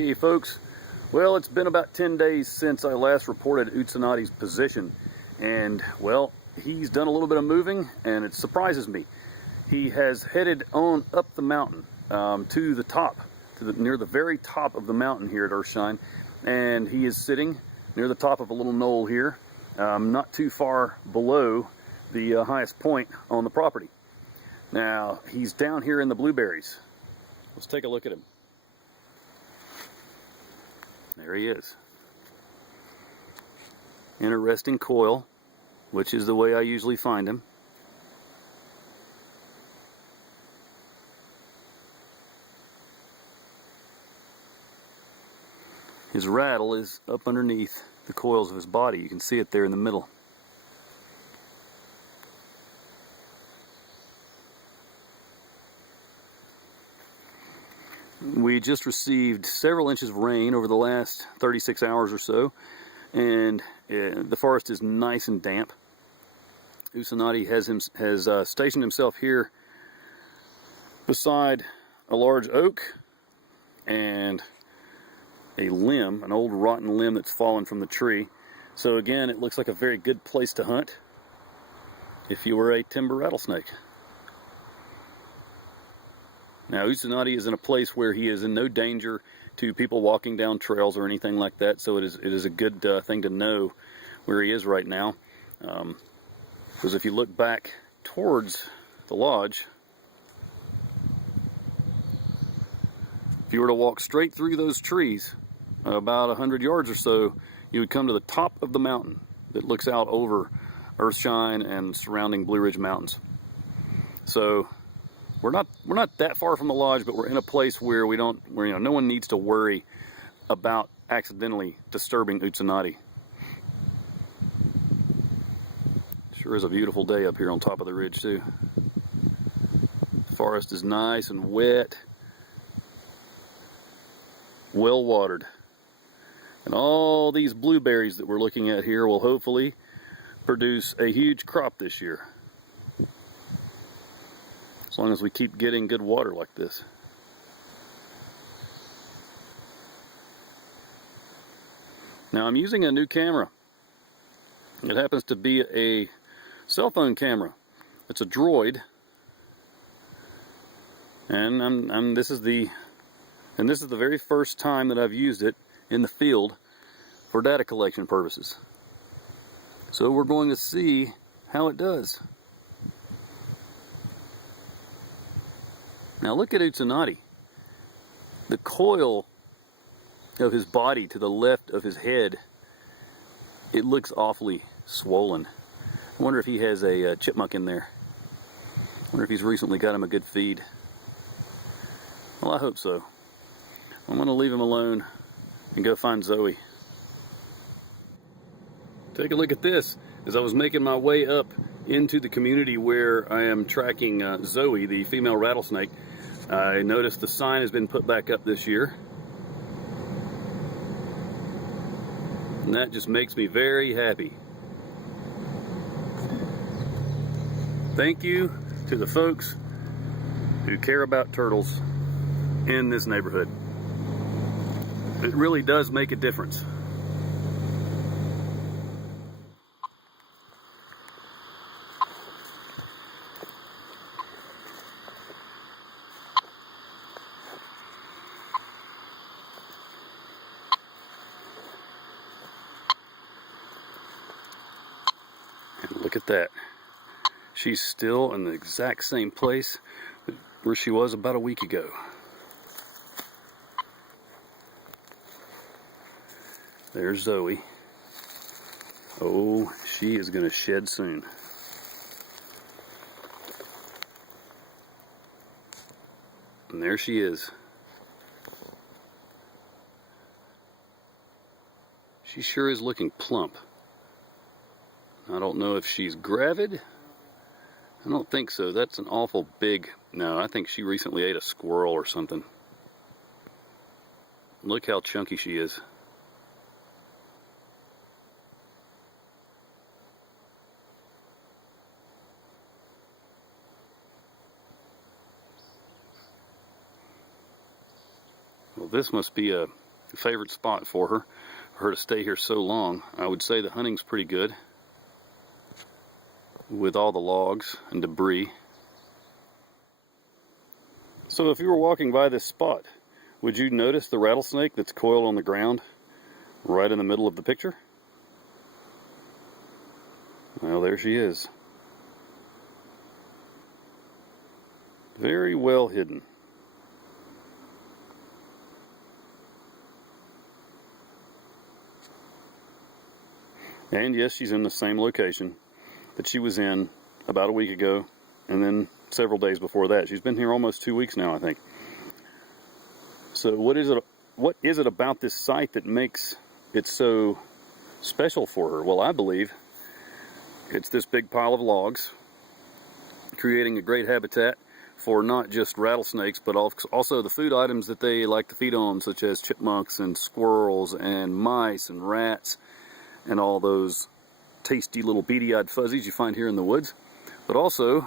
Hey folks, well, it's been about 10 days since I last reported Earthshine's position, and well, he's done a little bit of moving and it surprises me. He has headed on up the mountain to the top, near the very top of the mountain here at Earthshine, and he is sitting near the top of a little knoll here, not too far below the highest point on the property. Now, he's down here in the blueberries. Let's take a look at him. There he is. Interesting coil, which is the way I usually find him. His rattle is up underneath the coils of his body. You can see it there in the middle. We just received several inches of rain over the last 36 hours or so, and the forest is nice and damp. Earthshine has stationed himself here beside a large oak and a limb, an old rotten limb that's fallen from the tree. So again, it looks like a very good place to hunt if you were a timber rattlesnake. Now, Earthshine is in a place where he is in no danger to people walking down trails or anything like that, so it is a good thing to know where he is right now. Because if you look back towards the lodge, if you were to walk straight through those trees, about 100 yards or so, you would come to the top of the mountain that looks out over Earthshine and surrounding Blue Ridge Mountains. So we're not that far from the lodge, but we're in a place where no one needs to worry about accidentally disturbing Earthshine. Sure is a beautiful day up here on top of the ridge too. The forest is nice and wet, well watered, and all these blueberries that we're looking at here will hopefully produce a huge crop this year, as long as we keep getting good water like this. Now, I'm using a new camera. It happens to be a cell phone camera. It's a Droid, and this is the very first time that I've used it in the field for data collection purposes. So we're going to see how it does. Now look at Earthshine. The coil of his body to the left of his head, it looks awfully swollen. I wonder if he has a chipmunk in there. I wonder if he's recently got him a good feed. Well, I hope so. I'm going to leave him alone and go find Zoe. Take a look at this. As I was making my way up into the community where I am tracking Zoe, the female rattlesnake, I noticed the sign has been put back up this year. And that just makes me very happy. Thank you to the folks who care about turtles in this neighborhood. It really does make a difference. And look at that. She's still in the exact same place where she was about a week ago. There's Zoe. Oh, she is going to shed soon. And there she is. She sure is looking plump. I don't know if she's gravid. I don't think so. That's an awful big... No, I think she recently ate a squirrel or something. Look how chunky she is. Well, this must be a favorite spot for her to stay here so long. I would say the hunting's pretty good with all the logs and debris. So if you were walking by this spot, would you notice the rattlesnake that's coiled on the ground right in the middle of the picture? Well, there she is. Very well hidden. And yes, she's in the same location that she was in about a week ago, and then several days before that. She's been here almost 2 weeks now, I think. So what is it about this site that makes it so special for her? Well, I believe it's this big pile of logs, creating a great habitat for not just rattlesnakes, but also the food items that they like to feed on, such as chipmunks and squirrels and mice and rats and all those tasty little beady-eyed fuzzies you find here in the woods. But also,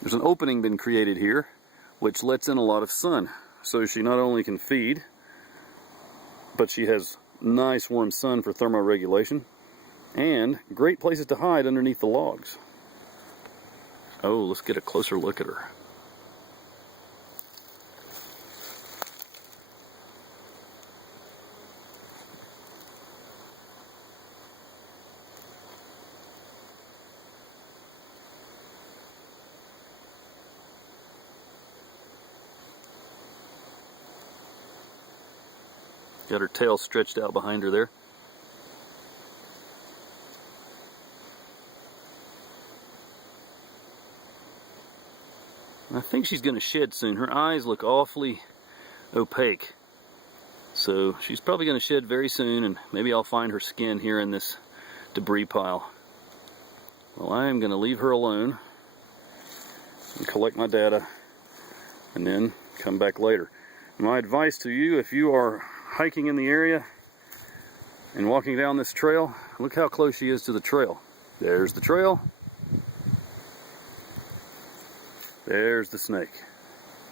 there's an opening been created here which lets in a lot of sun. So she not only can feed, but she has nice warm sun for thermoregulation and great places to hide underneath the logs. Oh, let's get a closer look at her. Got her tail stretched out behind her there. I think she's going to shed soon. Her eyes look awfully opaque. So she's probably going to shed very soon, and maybe I'll find her skin here in this debris pile. Well, I am going to leave her alone and collect my data and then come back later. My advice to you, if you are hiking in the area and walking down this trail, look how close she is to the trail. There's the trail. There's the snake,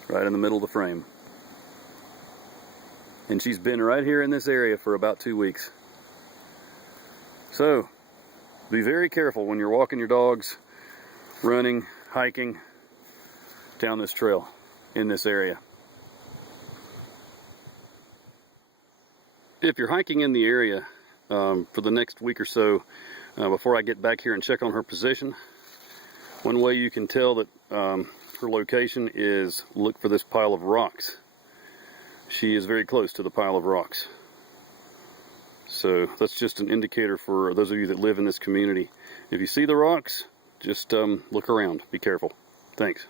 right in the middle of the frame. And she's been right here in this area for about 2 weeks. So, be very careful when you're walking your dogs, running, hiking down this trail in this area. If you're hiking in the area for the next week or so, before I get back here and check on her position, one way you can tell that her location is look for this pile of rocks. She is very close to the pile of rocks. So that's just an indicator for those of you that live in this community. If you see the rocks, just look around. Be careful. Thanks.